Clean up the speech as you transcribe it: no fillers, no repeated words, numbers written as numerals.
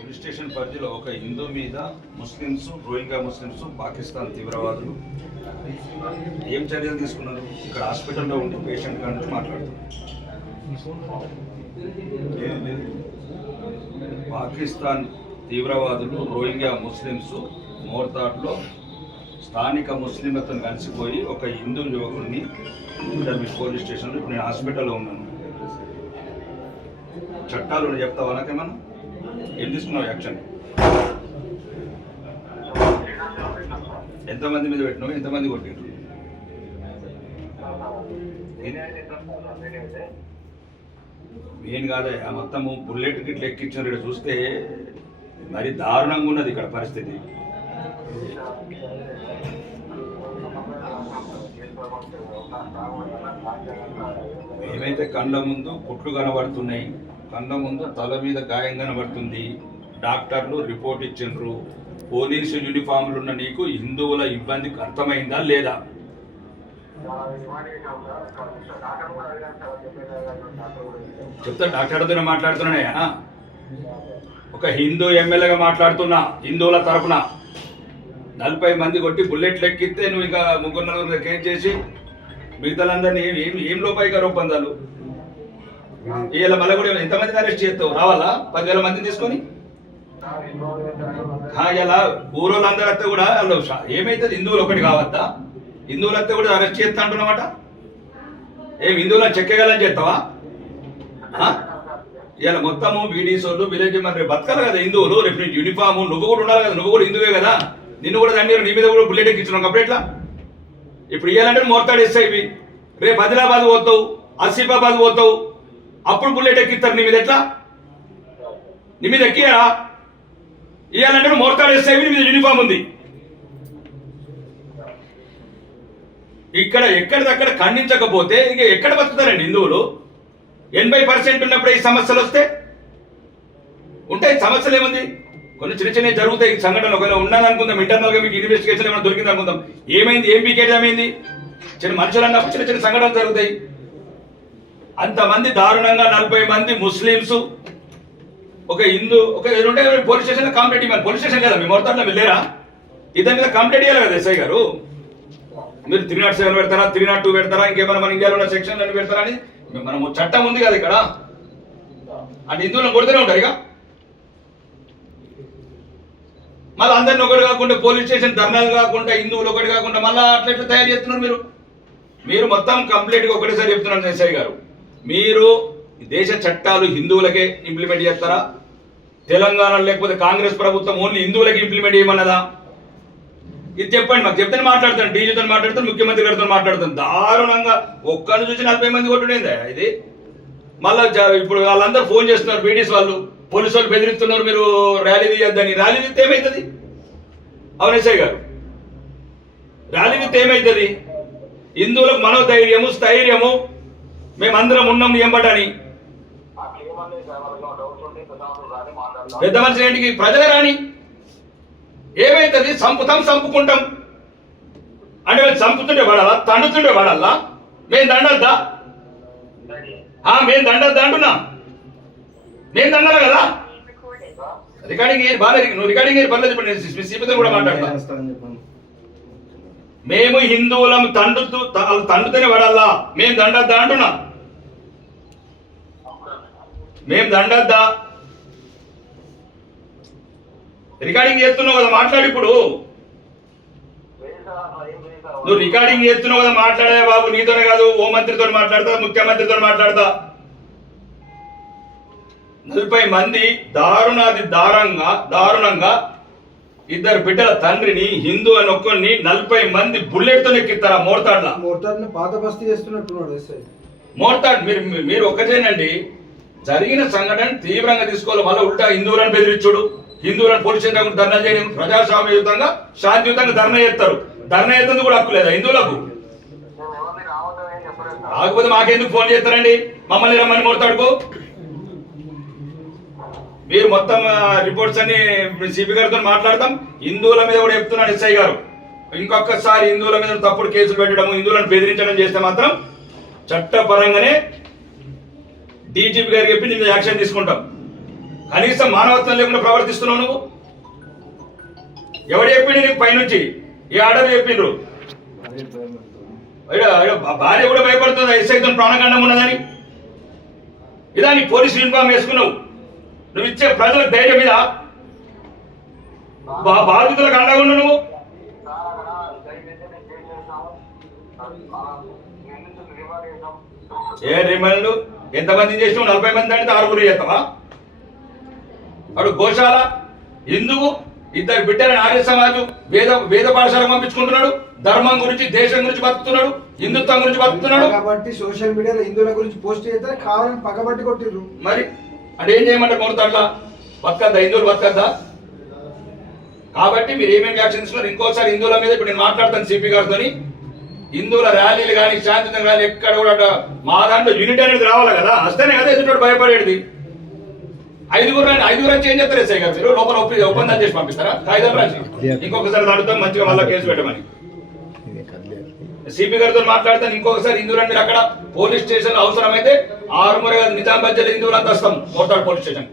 Police station పరిధిలో ఒక హిందూ మీద ముస్లిమ్స్, రోహింగ్యా ముస్లిమ్స్, పాకిస్తాన్ తీవ్రవాదులు ఏం చర్యలు తీసుకున్నారు? ఇక్కడ హాస్పిటల్లో ఉండి పేషెంట్ కాడ నుంచి మాట్లాడుతున్నారు. పాకిస్తాన్ తీవ్రవాదులు రోహింగ్యా ముస్లిమ్స్ మోర్తాడ్లో స్థానిక ముస్లింలతో కలిసిపోయి ఒక హిందూ యువకుడిని పోలీస్ స్టేషన్లో, ఇప్పుడు నేను హాస్పిటల్లో ఉన్నాను. చట్టాలు చెప్తావా నాకేమన్నా? ఏం తీసుకున్నావు యాక్షన్? ఎంతమంది మీద పెట్టినావు? ఎంతమంది కొట్టినారు? మెయిన్ కాదే మొత్తము బుల్లెట్ గిట్లు ఎక్కించారు. ఇక్కడ చూస్తే మరి దారుణంగా ఉన్నది ఇక్కడ పరిస్థితి. ఏమైతే కళ్ళ ముందు కుట్లు కనబడుతున్నాయి, కళ్ళ ముందు తల మీద గాయం కనబడుతుంది. డాక్టర్లు రిపోర్ట్ ఇచ్చిండ్రు. పోలీసు యూనిఫామ్లు ఉన్న నీకు హిందువుల ఇబ్బందికి అర్థమైందా లేదా? చెప్తా, డాక్టర్తోనే మాట్లాడుతున్నాయా? ఒక హిందూ ఎమ్మెల్యేగా మాట్లాడుతున్నా. హిందువుల తరఫున 40 మంది కొట్టి బుల్లెట్లు ఎక్కిస్తే నువ్వు ఇంకా 3-4 కేసు చేసి మిగతాలందరినీ ఏం లోపాయిగా రూపొందాలు? ఇలా మళ్ళీ కూడా ఎంతమందిని అరెస్ట్ చేస్తావు? రావాలా 10,000 మందిని తీసుకొని? ఇలా ఊరోళ్ళందరూ వస్తే కూడా ఏమైతుంది? హిందువులు ఒకటి కావద్దా? హిందువులు వస్తే కూడా అరెస్ట్ చేస్తా అంటున్నమాట. ఏం హిందువులను చెక్కగలని చేస్తావా? ఇలా మొత్తము బీడీసోళ్ళు విలేజ్ మరి బతకాలి కదా హిందువులు. రేపు నీకు యూనిఫామ్, నువ్వు కూడా ఉండాలి కదా. నువ్వు కూడా హిందువే కదా. నిన్ను కూడా దండి, నీ మీద కూడా బుల్లెట్ ఎక్కించున్నావు కంప్లీట్లా. ఇప్పుడు ఇవ్వాలంటే మోర్తాడు ఇస్తాయి. రేపు ఆదిలాబాద్ పోతావు, ఆసిఫాబాద్ పోతావు, అప్పుడు బుల్లెట్ ఎక్కిస్తారు నీ మీద. ఎట్లా నీ మీద ఎక్కియరా? ఇవ్వాలంటే మోర్తాడు ఇస్తాయి, నీ మీద యూనిఫామ్ ఉంది. ఇక్కడ ఎక్కడిదక్కడ ఖండించకపోతే ఇక ఎక్కడ బతుకుతారండి హిందువులు? 80% ఉన్నప్పుడు ఈ సమస్యలు వస్తే ఉంటాయి. సమస్యలు ఏముంది? కొన్ని చిన్న చిన్నవి జరుగుతాయి సంఘటనలు. ఒకవేళ ఉన్నాను అనుకుందాం, ఇంటర్నల్గా మీకు ఇన్వెస్టిగేషన్ ఏమైనా దొరికింది అనుకుందాం. ఏమైంది? ఏం పీకేది ఏమైంది? చిన్న మనుషులు అన్నప్పుడు చిన్న చిన్న సంఘటనలు జరుగుతాయి. అంతమంది దారుణంగా 40 మంది ముస్లిమ్స్, ఒక హిందూ, ఒక ఉంటే పోలీస్ స్టేషన్లో కంప్లైంట్ ఇవ్వాలి. పోలీస్ స్టేషన్ కదా మీ మొత్తంలో వెళ్ళారా? ఇద్దరి మీద కంప్లైంట్ ఇవ్వాలి కదా ఎస్ఐ గారు. మీరు 307 పెడతారా, 302 పెడతారా, ఇంకేమైనా మన ఇండియాలో ఉన్న సెక్షన్లను పెడతారా అని మనం చట్టం ఉంది కదా ఇక్కడ. అంటే హిందువులను కొడుతూనే ఉంటారు. ఇక మళ్ళీ అందరిని ఒకటి కాకుండా పోలీస్ స్టేషన్ ధర్నాలు కాకుండా హిందువులు ఒకటి కాకుండా మళ్ళీ అట్లా తయారు చేస్తున్నారు మీరు మొత్తం కంప్లీట్గా ఒకటేసారి చెప్తున్నాను ఎస్ఐ గారు. మీరు దేశ చట్టాలు హిందువులకే ఇంప్లిమెంట్ చేస్తారా? తెలంగాణలో లేకపోతే కాంగ్రెస్ ప్రభుత్వం ఓన్లీ హిందువులకి ఇంప్లిమెంట్ చేయమన్నదా? ఇది చెప్పండి మాకు. చెప్తే మాట్లాడతాను, డీజీతో మాట్లాడతాను, ముఖ్యమంత్రి గారితో మాట్లాడతాను. దారుణంగా ఒక్కరిని చూసి 40 మంది కొట్టుడేందా ఇది? మళ్ళీ ఇప్పుడు వాళ్ళందరూ ఫోన్ చేస్తున్నారు, బీడీస్ వాళ్ళు, పోలీసు వాళ్ళు బెదిరిస్తున్నారు, మీరు ర్యాలీ తీయద్దని. ర్యాలీ తీస్తే ఏమవుతుంది? అవును ఎస్ఐ గారు, ర్యాలీ తీస్తే ఏమవుతుంది? హిందువులకు మనోధైర్యము, స్థైర్యము, మేమందరం ఉన్నాం ఎంబటని. పెద్ద మనిషి ఏంటికి? ప్రజలే రాని. ఏమైతుంది? చంపుకుంటాం అంటే చంపుతుండే పడాలా, తండుతుండే పడాలా? మేము దండద్దా? మేము దండద్దా అంటున్నా. నేను దండాలి కదా. రికార్డింగ్ బాగా, నువ్వు రికార్డింగ్ పర్లేదు. ఇప్పుడు నేను సీపీతో కూడా మాట్లాడతా. మేము హిందువులం తండుతూనే పడాలా? మేము దండద్దా అంటున్నా. మేము దండద్దా? రికార్డింగ్ చేస్తున్నావు కదా, మాట్లాడు. ఇప్పుడు నువ్వు రికార్డింగ్ చేస్తున్నావు కదా, మాట్లాడే బాబు. నీతోనే కాదు, హోంమంత్రితో మాట్లాడతా, ముఖ్యమంత్రితో మాట్లాడతా. 40 మంది దారుణంగా ఇద్దరు బిడ్డల తండ్రిని, హిందూ అని ఒక్కరిని 40 మంది బుల్లెట్తో ఎక్కిస్తారా? మోర్తాడ్ పాత బస్తీ చేస్తున్నట్టున్నాడు మోర్తాడ్. మీరు ఒక్కటేనండి. జరిగిన సంఘటన తీవ్రంగా తీసుకోవాలి. మళ్ళీ ఉల్టా హిందువులను బెదిరించుడు, హిందువులను పోలీస్ స్టేషన్ ధర్నా చేయడం. ప్రజాస్వామ్యయుతంగా శాంతియుతంగా ధర్నా చేస్తారు. ధర్నా చేస్తుంది కూడా హక్కు లేదా హిందువులకు? కాకపోతే మాకెందుకు ఫోన్ చేస్తారండి? మమ్మల్ని రమ్మని మోర్తాడుకో. మీరు మొత్తం రిపోర్ట్స్ అన్ని సిపి గారితో మాట్లాడతాం. హిందువుల మీద కూడా చెప్తున్నాడు ఎస్ఐ గారు. ఇంకొకసారి హిందువుల మీద తప్పుడు కేసులు పెట్టడం, హిందువులను బెదిరించడం చేస్తే మాత్రం చట్టపరంగానే డీజీపీ గారికి చెప్పి నిన్న యాక్షన్ తీసుకుంటాం. కనీసం మానవత్వం లేకుండా ప్రవర్తిస్తున్నావు నువ్వు. ఎవడు చెప్పిండు నీకు పైనుంచి? ఈ ఆర్డర్ చెప్పిండ్రు. భార్య కూడా భయపడుతుంది ఎస్ఐతో ప్రాణగండం ఉన్నదని. ఇదా నీ పోలీసు యూనిఫామ్ వేసుకున్నావు. నువ్వు ఇచ్చే ప్రజలకు ధైర్యం మీద బాధితులకు అండగా ఉండు నువ్వు. ఏ రిమాండ్ ఎంతమంది చేసినావు? 40 మంది అంటే 6 చేస్తావా? అడు గోశాల హిందువు ఇద్దరు బిడ్డలని ఆర్య సమాజం వేద పాఠశాలకు పంపించుకుంటున్నాడు. ధర్మం గురించి దేశం గురించి బతుకుతున్నాడు, హిందుత్వం గురించి బతుకుతున్నాడు. కాబట్టి సోషల్ మీడియాలో హిందువుల గురించి పోస్ట్ చేస్తే కావాలని పక్కబట్టి కొట్టిర్రు. మరి అంటే ఏం చేయమంటారు? మొదట అట్లా బతకద్దా? హిందువులు బతకద్దా? కాబట్టి మీరు ఏమేమి యాక్షన్ తీసుకున్నారు? ఇంకోసారి హిందువుల మీద ఇప్పుడు నేను మాట్లాడతాను సిపి గారితో. హిందువుల ర్యాలీలు కానీ శాంతియుతంగా ర్యాలీ ఎక్కడ కూడా మా దాంట్లో యూనిట్ అనేది రావాలి కదా. వస్తేనే కదా ఎదుటి భయపడేది. ఐదుగురు వచ్చి ఏం చెప్తారు ఎస్ఐ గారు? మీరు లోపల ఒప్పందాలు చేసి పంపిస్తారా? కాగితం రాసి ఇంకొకసారి అడుగుతాం మంచిగా మళ్ళీ కేసు పెట్టమని. సిపి గారితో మాట్లాడతాను. ఇంకొకసారి హిందువులు మీరు అక్కడ పోలీస్ స్టేషన్ అవసరమైతే 6 నిజామాబాద్ జిల్లా హిందువులు అంతా వస్తాం మోర్తాడ్ పోలీస్ స్టేషన్.